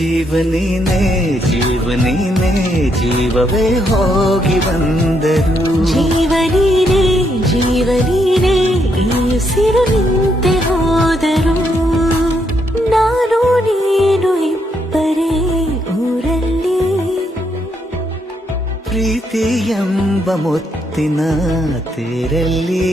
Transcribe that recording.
ಜೀವನೀನೇ ಜೀವನೀನೇ ಜೀವವೇ ಹೋಗಿ ಬಂದರು. ಜೀವನೀನೇ ಜೀವನೀನೇ ಈ ಉಸಿರು ನಿಂತೆ ಹೋದರು. ನಾನು ನೀನು ಇಬ್ಬರೇ ಊರಲ್ಲಿ, ಪ್ರೀತಿ ಎಂಬ ಮುತ್ತಿನ ತೇರಲ್ಲಿ